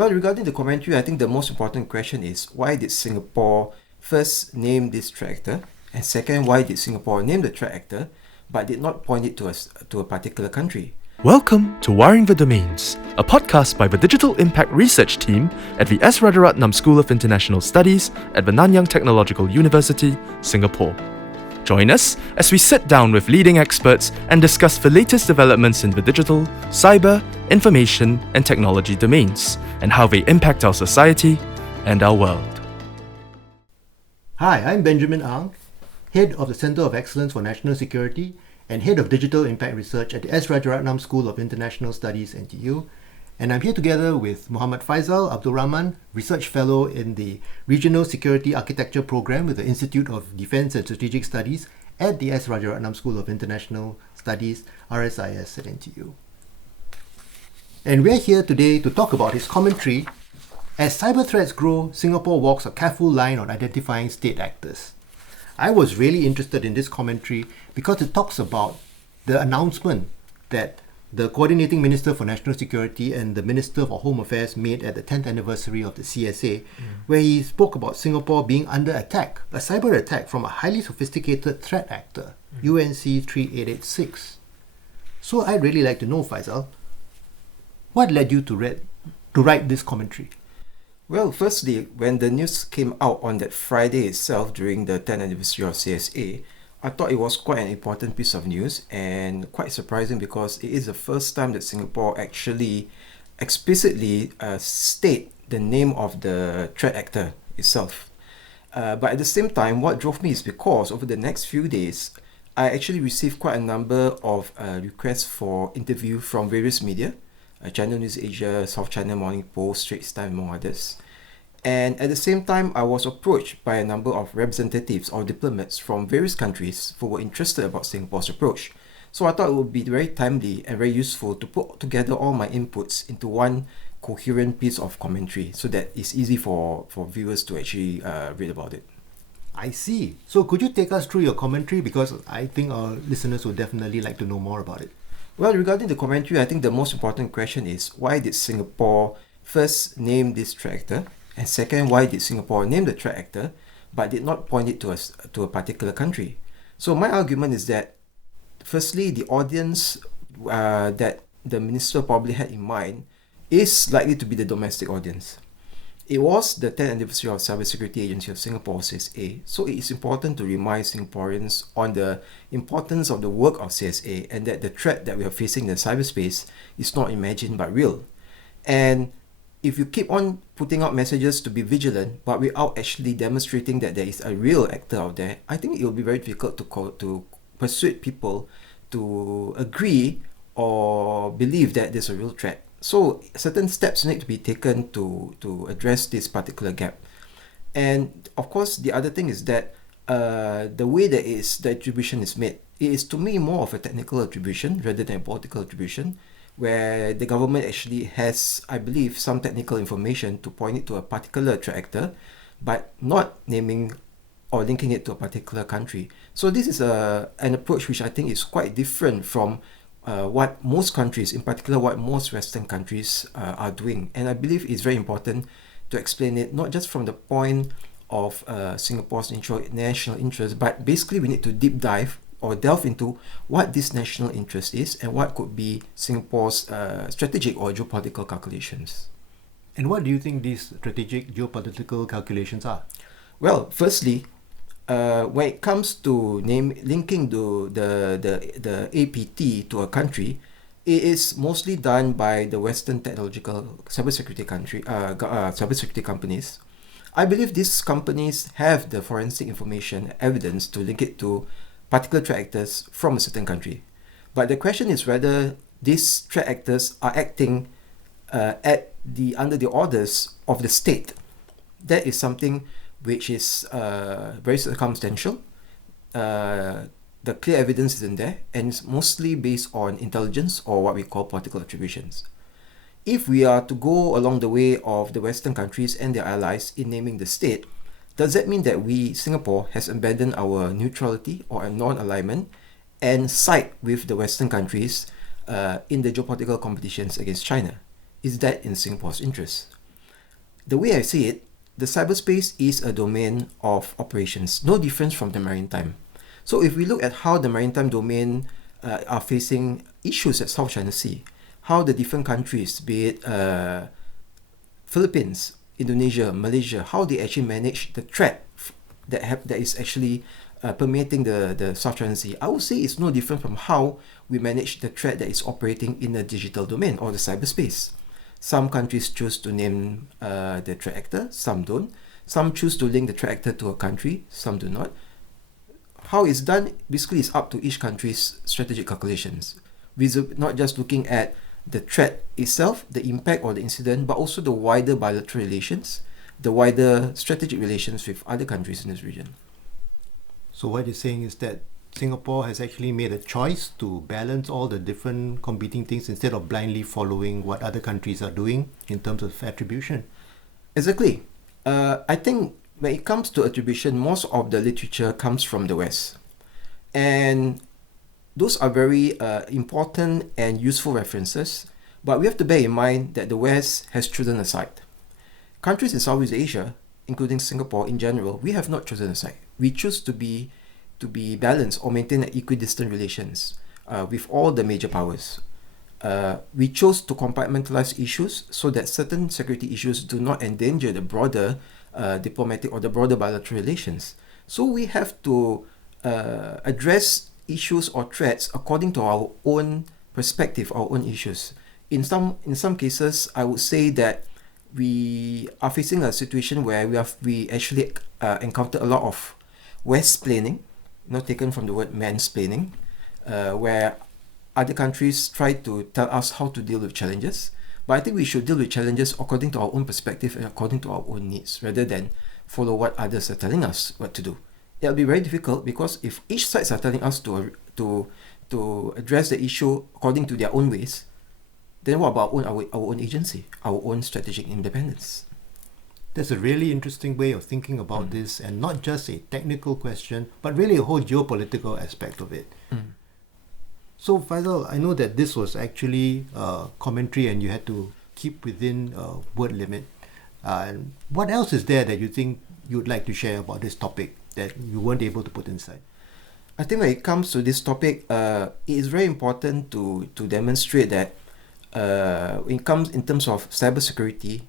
Well, regarding the commentary, I think the most important question is why did Singapore first name this threat actor? And second, why did Singapore name the threat actor but did not point it to a particular country? Welcome to Wiring the Domains, a podcast by the Digital Impact Research Team at the S. Rajaratnam School of International Studies at the Nanyang Technological University, Singapore. Join us as we sit down with leading experts and discuss the latest developments in the digital, cyber, information, and technology domains, and how they impact our society and our world. Hi, I'm Benjamin Ang, Head of the Centre of Excellence for National Security and Head of Digital Impact Research at the S. Rajaratnam School of International Studies, NTU. And I'm here together with Muhammad Faizal Abdul Rahman, Research Fellow in the Regional Security Architecture Program with the Institute of Defence and Strategic Studies at the S. Rajaratnam School of International Studies, RSIS at NTU. And we're here today to talk about his commentary, As Cyber Threats Grow, Singapore Walks a Careful Line on Identifying State Actors. I was really interested in this commentary because it talks about the announcement that the Coordinating Minister for National Security and the Minister for Home Affairs made at the 10th anniversary of the CSA, where he spoke about Singapore being under attack, a cyber attack from a highly sophisticated threat actor, UNC 3886. So I'd really like to know, Faisal, what led you to write this commentary? Well, firstly, when the news came out on that Friday itself during the 10th anniversary of CSA, I thought it was quite an important piece of news and quite surprising because it is the first time that Singapore actually explicitly state the name of the threat actor itself. But at the same time, what drove me is because over the next few days, I actually received quite a number of requests for interview from various media, Channel News Asia, South China Morning Post, Straits Times, among others. And at the same time, I was approached by a number of representatives or diplomats from various countries who were interested about Singapore's approach. So I thought it would be very timely and very useful to put together all my inputs into one coherent piece of commentary so that it's easy for viewers to actually read about it. I see. So could you take us through your commentary? Because I think our listeners would definitely like to know more about it. Well, regarding the commentary, I think the most important question is why did Singapore first name this threat actor? And second, why did Singapore name the threat actor but did not point it to a particular country? So my argument is that, firstly, the audience that the minister probably had in mind is likely to be the domestic audience. It was the 10th anniversary of Cybersecurity Agency of Singapore, CSA, so it is important to remind Singaporeans on the importance of the work of CSA and that the threat that we are facing in cyberspace is not imagined but real. And if you keep on putting out messages to be vigilant but without actually demonstrating that there is a real actor out there, I think it will be very difficult to persuade people to agree or believe that there's a real threat. So certain steps need to be taken to address this particular gap. And of course, the other thing is that the way that the attribution is made, it is to me more of a technical attribution rather than a political attribution, where the government actually has, I believe, some technical information to point it to a particular threat actor, but not naming or linking it to a particular country. So this is an approach which I think is quite different from what most countries, in particular what most Western countries are doing. And I believe it's very important to explain it not just from the point of Singapore's national interest, but basically we need to deep dive or delve into what this national interest is and what could be Singapore's strategic or geopolitical calculations. And what do you think these strategic geopolitical calculations are? Well, firstly, when it comes to linking the APT to a country, it is mostly done by the Western technological cybersecurity companies. I believe these companies have the forensic information evidence to link it to particular threat actors from a certain country. But the question is whether these threat actors are acting under the orders of the state. That is something which is very circumstantial. The clear evidence isn't there, and it's mostly based on intelligence or what we call political attributions. If we are to go along the way of the Western countries and their allies in naming the state, does that mean that Singapore, has abandoned our neutrality or a non-alignment and side with the Western countries in the geopolitical competitions against China? Is that in Singapore's interest? the way I see it, the cyberspace is a domain of operations, no different from the maritime. So if we look at how the maritime domain are facing issues at South China Sea, how the different countries, be it Philippines, Indonesia, Malaysia, how they actually manage the threat that is actually permeating the South China Sea, I would say it's no different from how we manage the threat that is operating in the digital domain or the cyberspace. Some countries choose to name the threat actor, some don't. Some choose to link the threat actor to a country, some do not. How it's done basically is up to each country's strategic calculations. Not just looking at the threat itself, the impact or the incident, but also the wider bilateral relations, the wider strategic relations with other countries in this region. So what you're saying is that Singapore has actually made a choice to balance all the different competing things instead of blindly following what other countries are doing in terms of attribution. Exactly. I think when it comes to attribution, most of the literature comes from the West. And those are very important and useful references, but we have to bear in mind that the West has chosen a side. Countries in Southeast Asia, including Singapore in general, we have not chosen a side. We choose to be balanced or maintain equidistant relations with all the major powers. We chose to compartmentalize issues so that certain security issues do not endanger the broader diplomatic or the broader bilateral relations. So we have to address issues or threats according to our own perspective, our own issues. In some cases, I would say that we are facing a situation where we actually encounter a lot of Westplaining, not taken from the word mansplaining, where other countries try to tell us how to deal with challenges. But I think we should deal with challenges according to our own perspective and according to our own needs, rather than follow what others are telling us what to do. It'll be very difficult because if each sides are telling us to address the issue according to their own ways, then what about our own agency, our own strategic independence? That's a really interesting way of thinking about this, and not just a technical question, but really a whole geopolitical aspect of it. So Faizal, I know that this was actually commentary and you had to keep within word limit. What else is there that you think you'd like to share about this topic that you weren't able to put inside? I think when it comes to this topic, it is very important to demonstrate that when it comes in terms of cybersecurity,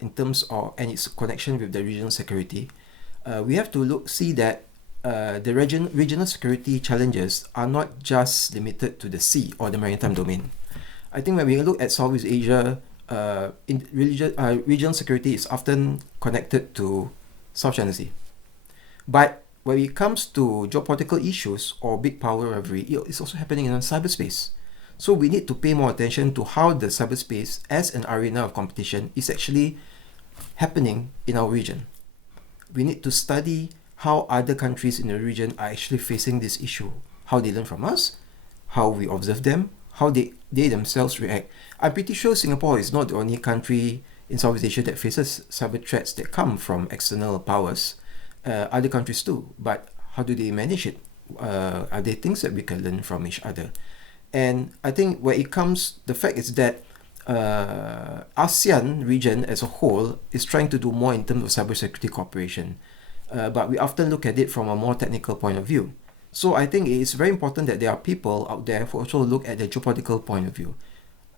in terms of and its connection with the regional security, we have to see that the regional security challenges are not just limited to the sea or the maritime domain. I think when we look at Southeast Asia, regional security is often connected to South China Sea. But when it comes to geopolitical issues or big power rivalry, it's also happening in cyberspace. So we need to pay more attention to how the cyberspace as an arena of competition is actually happening in our region. We need to study how other countries in the region are actually facing this issue, how they learn from us, how we observe them, how they themselves react. I'm pretty sure Singapore is not the only country in Southeast Asia that faces cyber threats that come from external powers. Other countries too, but how do they manage it? Are there things that we can learn from each other? And I think where it comes, the fact is that ASEAN region as a whole is trying to do more in terms of cybersecurity cooperation, but we often look at it from a more technical point of view. So I think it is very important that there are people out there who also look at the geopolitical point of view.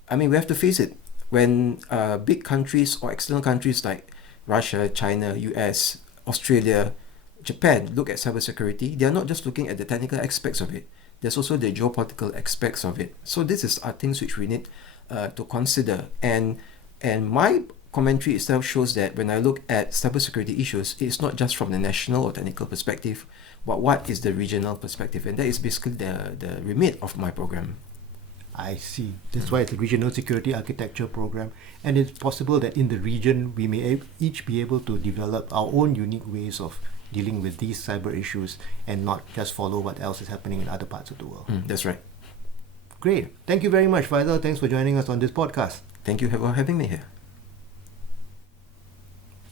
I mean, we have to face it. When big countries or external countries like Russia, China, US, Australia, Japan look at cybersecurity, they are not just looking at the technical aspects of it. There's also the geopolitical aspects of it. So these are things which we need to consider. And my commentary itself shows that when I look at cybersecurity issues, it's not just from the national or technical perspective, but what is the regional perspective. And that is basically the remit of my program. I see. That's why it's a regional security architecture program. And it's possible that in the region, we may each be able to develop our own unique ways of dealing with these cyber issues and not just follow what else is happening in other parts of the world. That's right. Great. Thank you very much, Faizal. Thanks for joining us on this podcast. Thank you for having me here.